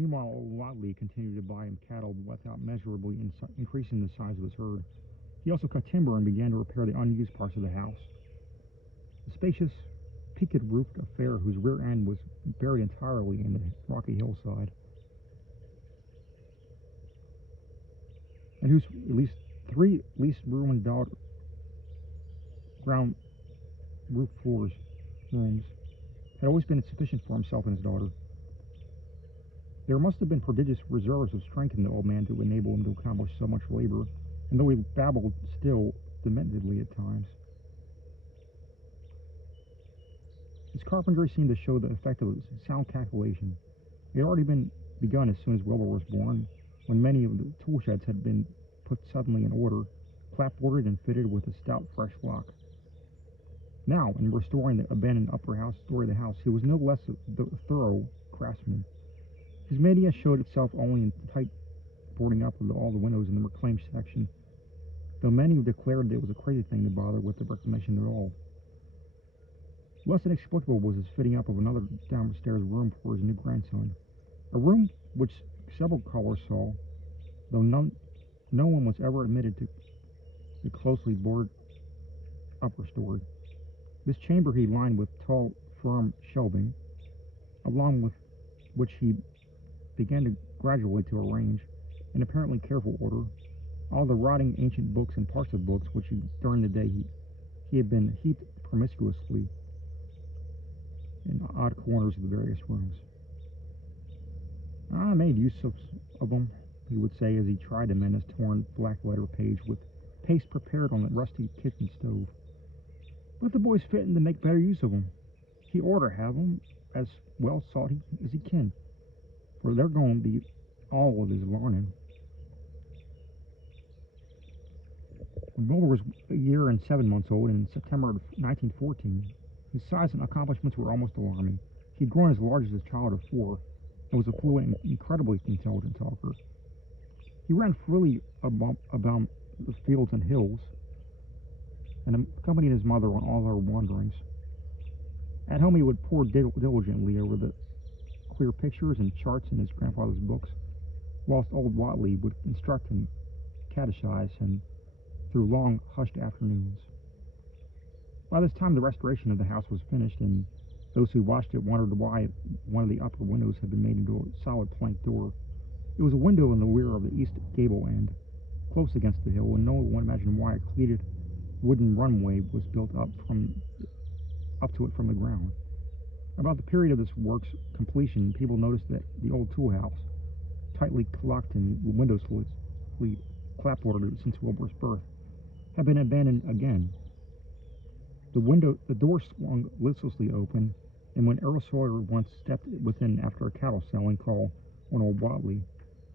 Meanwhile, old Whatley continued to buy him cattle without measurably increasing the size of his herd. He also cut timber and began to repair the unused parts of the house. The spacious, peaked-roofed affair whose rear end was buried entirely in the rocky hillside, and whose at least three ruined ground roof floors rooms had always been sufficient for himself and his daughter. There must have been prodigious reserves of strength in the old man to enable him to accomplish so much labor, and though he babbled still dementedly at times, his carpentry seemed to show the effect of sound calculation. It had already been begun as soon as Wilbur was born, when many of the tool sheds had been put suddenly in order, clapboarded and fitted with a stout fresh lock. Now, in restoring the abandoned upper story of the house, he was no less a thorough craftsman. His mania showed itself only in tight boarding up of all the windows in the reclaimed section, though many declared that it was a crazy thing to bother with the reclamation at all. Less inexplicable was his fitting up of another downstairs room for his new grandson, a room which several callers saw, though no one was ever admitted to the closely boarded upper story. This chamber he lined with tall, firm shelving, along with which he began to gradually to arrange, in apparently careful order, all the rotting ancient books and parts of books which during the day he had been heaped promiscuously in odd corners of the various rooms. "I made use of them," he would say as he tried to mend his torn black letter page with paste prepared on the rusty kitchen stove. "But the boy's fitting to make better use of 'em. He orter have 'em as well sought as he can, for they're going to be all of his larnin'." When Wilbur was a year and 7 months old in September of 1914, his size and accomplishments were almost alarming. He had grown as large as a child of 4, and was a fluent and incredibly intelligent talker. He ran freely about the fields and hills, and accompanied his mother on all her wanderings. At home he would pore diligently over the queer pictures and charts in his grandfather's books, whilst old Whatley would instruct and catechize him through long, hushed afternoons. By this time the restoration of the house was finished, and those who watched it wondered why one of the upper windows had been made into a solid plank door. It was a window in the rear of the east gable end, close against the hill, and no one imagined why a cleated wooden runway was built up to it from the ground. About the period of this work's completion, people noticed that the old tool house, tightly locked and windowlessly clapboarded since Wilbur's birth, had been abandoned again. The door swung listlessly open, and when Earl Sawyer once stepped within after a cattle selling call on old Whatley,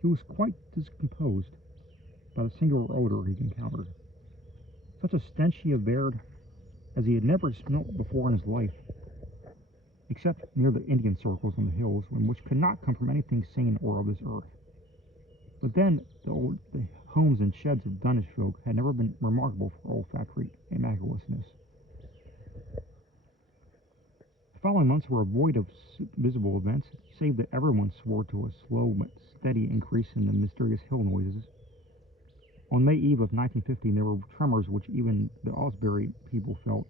he was quite discomposed by the singular odor he encountered. Such a stench he averred as he had never smelt before in his life, except near the Indian circles on the hills, and which could not come from anything sane or of this earth. But then the homes and sheds of Dunwich folk had never been remarkable for olfactory immaculateness. The following months were void of visible events, save that everyone swore to a slow but steady increase in the mysterious hill noises. On May Eve of 1915, there were tremors which even the Osbury people felt,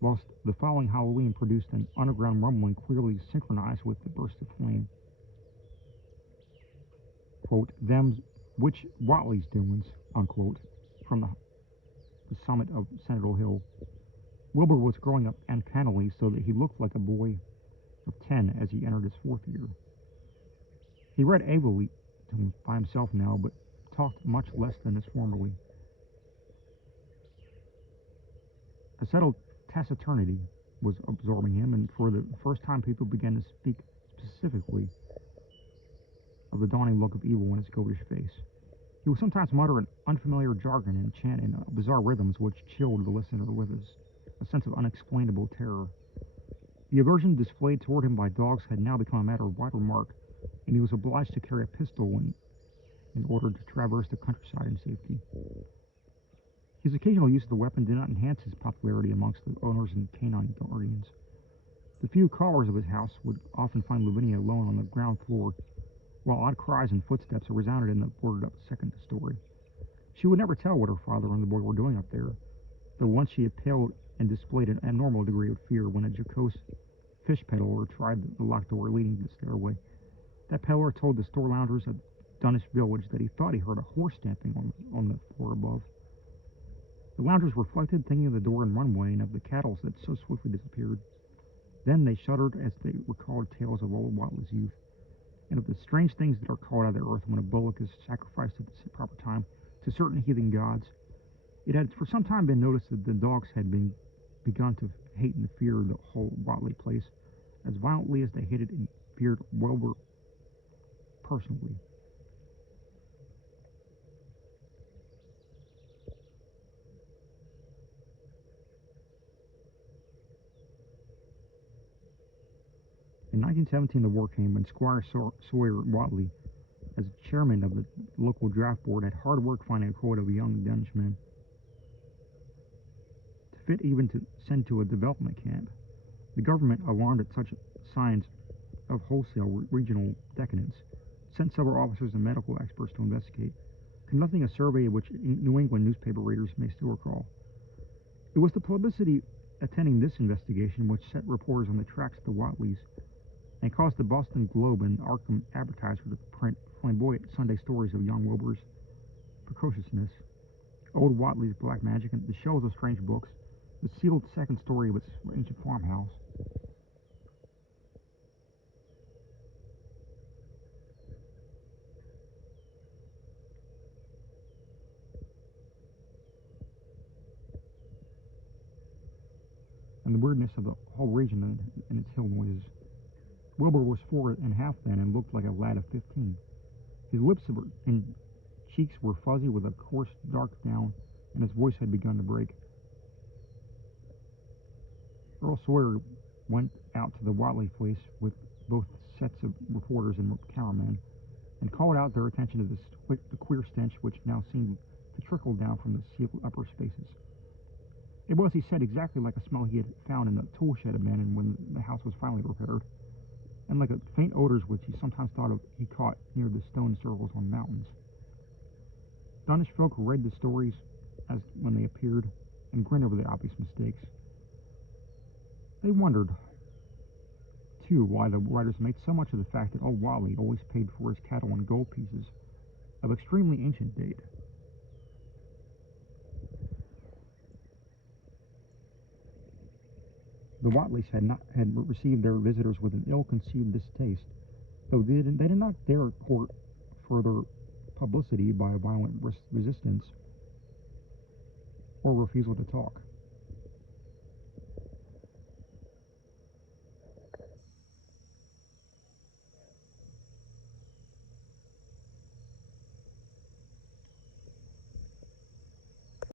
whilst the following Halloween produced an underground rumbling queerly synchronized with the burst of flame. Quote, "Them's which Whatley's doin's," unquote, from the summit of Sentinel Hill. Wilbur was growing up uncannily so that he looked like a boy of 10 as he entered his 4th year. He read avidly by himself now, but talked much less than as formerly. A settled taciturnity was absorbing him, and for the first time people began to speak specifically of the dawning look of evil in his goatish face. He would sometimes mutter an unfamiliar jargon and chant in bizarre rhythms which chilled the listener with a sense of unexplainable terror. The aversion displayed toward him by dogs had now become a matter of wide remark, and he was obliged to carry a pistol in order to traverse the countryside in safety. His occasional use of the weapon did not enhance his popularity amongst the owners and canine guardians. The few callers of his house would often find Lavinia alone on the ground floor, while odd cries and footsteps resounded in the boarded-up second story. She would never tell what her father and the boy were doing up there, though once she had paled and displayed an abnormal degree of fear when a jocose fish peddler tried the locked door leading to the stairway. That peddler told the store loungers at Dunwich Village that he thought he heard a horse stamping on the floor above. The loungers reflected, thinking of the door and runway and of the cattle that so swiftly disappeared. Then they shuddered as they recalled tales of old Whatley's youth, and of the strange things that are called out of the earth when a bullock is sacrificed at the proper time to certain heathen gods. It had for some time been noticed that the dogs had begun to hate and fear the whole Whatley place as violently as they hated and feared Wilbur personally. In 1917, the war came, and Squire Sawyer Whatley, as chairman of the local draft board, had hard work finding a quota of young Dunwich men to fit even to send to a development camp. The government, alarmed at such signs of wholesale regional decadence, sent several officers and medical experts to investigate, conducting a survey which New England newspaper readers may still recall. It was the publicity attending this investigation which set reporters on the tracks of the Whatleys and caused the Boston Globe and Arkham Advertiser to print flamboyant Sunday stories of young Wilbur's precociousness, old Whatley's black magic, and the shelves of strange books, the sealed second story of its ancient farmhouse. And the weirdness of the whole region and its hill noises. Wilbur was 4.5 then and looked like a lad of 15. His lips and cheeks were fuzzy with a coarse dark down, and his voice had begun to break. Earl Sawyer went out to the Whatley place with both sets of reporters and cameramen, and called out their attention to the queer stench which now seemed to trickle down from the sealed upper spaces. It was, he said, exactly like a smell he had found in the tool shed abandoned when the house was finally repaired, and like the faint odors which he sometimes thought of he caught near the stone circles on mountains. Dunwich folk read the stories as when they appeared and grinned over the obvious mistakes. They wondered, too, why the writers made so much of the fact that old Whatley always paid for his cattle in gold pieces of extremely ancient date. The Whatleys had received their visitors with an ill-conceived distaste, though they did not dare court further publicity by a violent resistance or refusal to talk.